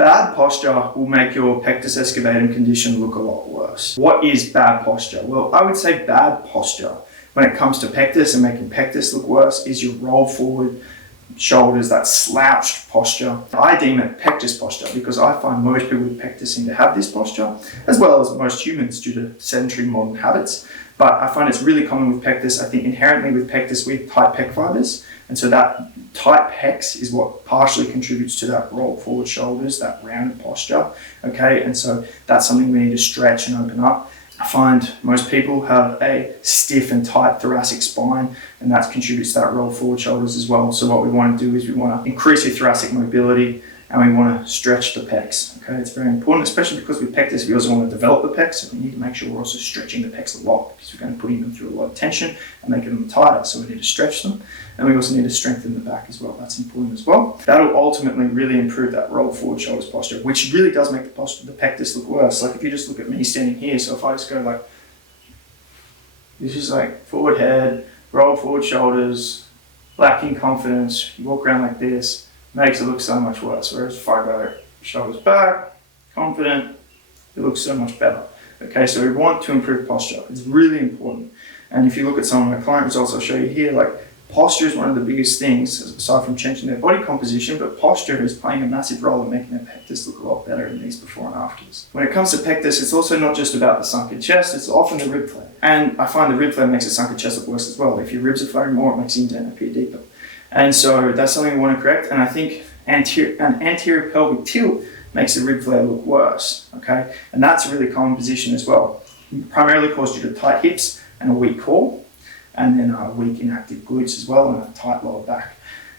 Bad posture will make your pectus excavatum condition look a lot worse. What is bad posture? Well, I would say bad posture when it comes to pectus and making pectus look worse is your roll forward shoulders, that slouched posture. I deem it pectus posture because I find most people with pectus seem to have this posture, as well as most humans due to sedentary modern habits. But I find it's really common with pectus. I think inherently with pectus we have tight pec fibers, and so that tight pecs is what partially contributes to that roll forward shoulders, that rounded posture. Okay, and so that's something we need to stretch and open up. I find most people have a stiff and tight thoracic spine, and that contributes to that roll forward shoulders as well. So what we want to do is we want to increase your thoracic mobility and we want to stretch the pecs. Okay, it's very important, especially because with pectus we also want to develop the pecs, so we need to make sure we're also stretching the pecs a lot because we're going to be putting them through a lot of tension and making them tighter, so we need to stretch them. And we also need to strengthen the back as well. That's important as well. That'll ultimately really improve that roll forward shoulders posture, which really does make the pectus look worse. Like if you just look at me standing here, so if I just go like, this is like forward head, roll forward shoulders, lacking confidence, you walk around like this, makes it look so much worse. Whereas if I go shoulders back, confident, it looks so much better. Okay, so we want to improve posture. It's really important. And if you look at some of my client results, I'll show you here, like posture is one of the biggest things, aside from changing their body composition, but posture is playing a massive role in making their pectus look a lot better in these before and afters. When it comes to pectus, it's also not just about the sunken chest, it's often the rib flare. And I find the rib flare makes the sunken chest look worse as well. If your ribs are flaring more, it makes the indent appear deeper. And so that's something we want to correct. And I think an anterior pelvic tilt makes the rib flare look worse, okay? And that's a really common position as well. Primarily caused due to tight hips and a weak core, and then weak inactive glutes as well, and a tight lower back.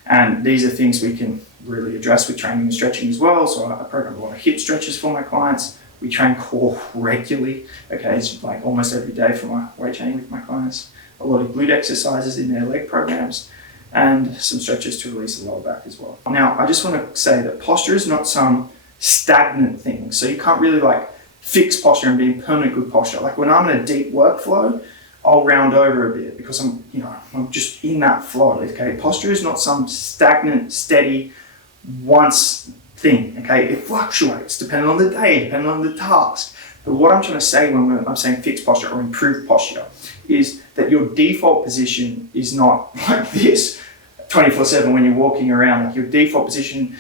And these are things we can really address with training and stretching as well. So I program a lot of hip stretches for my clients. We train core regularly, okay? It's like almost every day for my weight training with my clients. A lot of glute exercises in their leg programs, and some stretches to release the lower back as well. Now, I just want to say that posture is not some stagnant thing. So you can't really like fix posture and be in permanent good posture. Like when I'm in a deep workflow, I'll round over a bit because I'm just in that flow. Okay, posture is not some stagnant, steady, once thing. Okay, it fluctuates depending on the day, depending on the task. But what I'm trying to say when I'm saying fixed posture or improved posture is that your default position is not like this 24/7 when you're walking around. Like your default position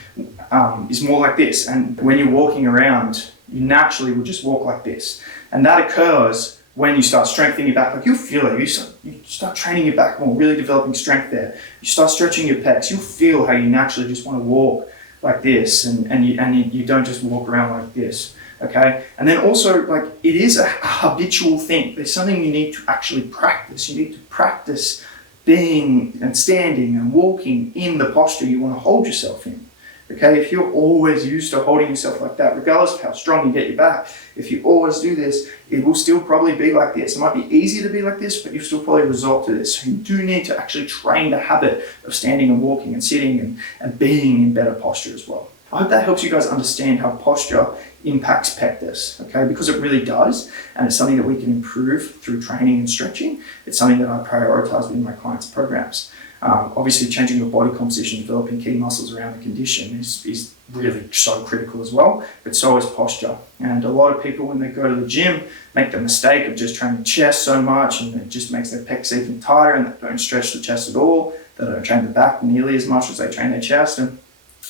is more like this, and when you're walking around, you naturally will just walk like this. And that occurs when you start strengthening your back. Like you'll feel it. You start training your back more, really developing strength there. You start stretching your pecs. You'll feel how you naturally just want to walk like this, and you don't just walk around like this. Okay, and then also like it is a habitual thing. There's something you need to actually practice. You need to practice being and standing and walking in the posture you want to hold yourself in. Okay, if you're always used to holding yourself like that, regardless of how strong you get your back, if you always do this, it will still probably be like this. It might be easier to be like this, but you'll still probably resort to this. So you do need to actually train the habit of standing and walking and sitting and being in better posture as well. I hope that helps you guys understand how posture impacts pectus, okay? Because it really does, and it's something that we can improve through training and stretching. It's something that I prioritize within my clients' programs. Obviously, changing your body composition, developing key muscles around the condition is really so critical as well, but so is posture. And a lot of people, when they go to the gym, make the mistake of just training chest so much, and it just makes their pecs even tighter, and they don't stretch the chest at all. They don't train the back nearly as much as they train their chest, and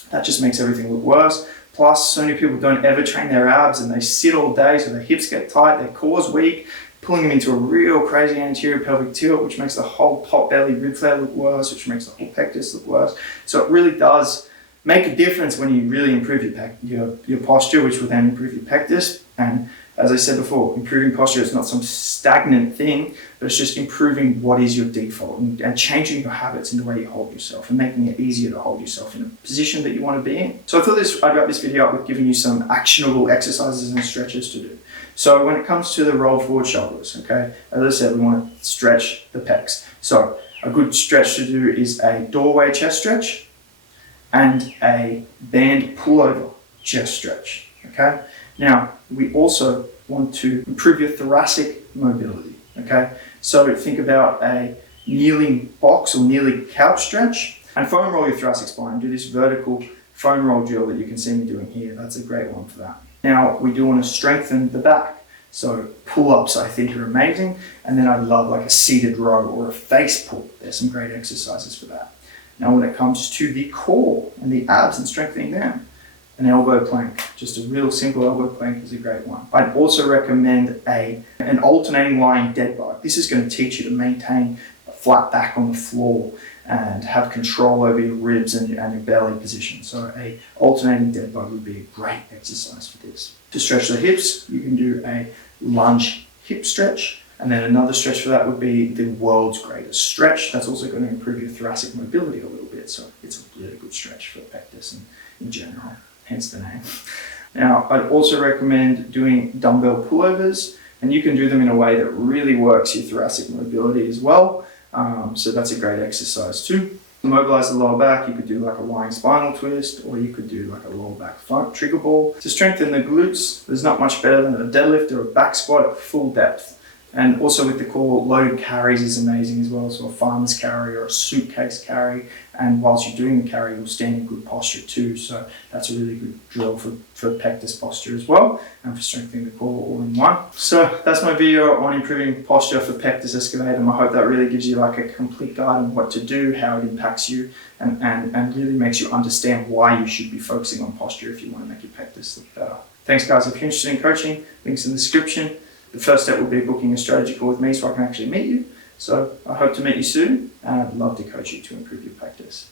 that just makes everything look worse. Plus, so many people don't ever train their abs, and they sit all day, so their hips get tight, their core's weak, pulling them into a real crazy anterior pelvic tilt, which makes the whole pot belly rib flare look worse, which makes the whole pectus look worse. So it really does make a difference when you really improve your posture, which will then improve your pectus. And as I said before, improving posture is not some stagnant thing, but it's just improving what is your default and changing your habits in the way you hold yourself and making it easier to hold yourself in a position that you want to be in. So I thought I'd wrap this video up with giving you some actionable exercises and stretches to do. So when it comes to the roll forward shoulders, okay, as I said, we want to stretch the pecs. So a good stretch to do is a doorway chest stretch and a band pullover chest stretch, okay? Now, we also want to improve your thoracic mobility, okay? So think about a kneeling box or kneeling couch stretch, and foam roll your thoracic spine. Do this vertical foam roll drill that you can see me doing here. That's a great one for that. Now, we do want to strengthen the back. So pull-ups I think are amazing. And then I love like a seated row or a face pull. There's some great exercises for that. Now, when it comes to the core and the abs and strengthening them, an elbow plank, just a real simple elbow plank is a great one. I'd also recommend an alternating lying dead bug. This is going to teach you to maintain a flat back on the floor and have control over your ribs and your belly position. So a alternating dead bug would be a great exercise for this. To stretch the hips, you can do a lunge hip stretch, and then another stretch for that would be the world's greatest stretch. That's also going to improve your thoracic mobility a little bit, so it's a really good stretch for pectus and in general, hence the name. Now, I'd also recommend doing dumbbell pullovers, and you can do them in a way that really works your thoracic mobility as well. So that's a great exercise too. To mobilize the lower back, you could do like a lying spinal twist, or you could do like a lower back front trigger ball. To strengthen the glutes, there's not much better than a deadlift or a back squat at full depth. And also with the core, loaded carries is amazing as well. So a farmer's carry or a suitcase carry. And whilst you're doing the carry, you'll stand in good posture too. So that's a really good drill for pectus posture as well, and for strengthening the core all in one. So that's my video on improving posture for pectus excavatum. I hope that really gives you like a complete guide on what to do, how it impacts you, and really makes you understand why you should be focusing on posture if you want to make your pectus look better. Thanks guys. If you're interested in coaching, links in the description. The first step would be booking a strategy call with me so I can actually meet you. So I hope to meet you soon, and I'd love to coach you to improve your practice.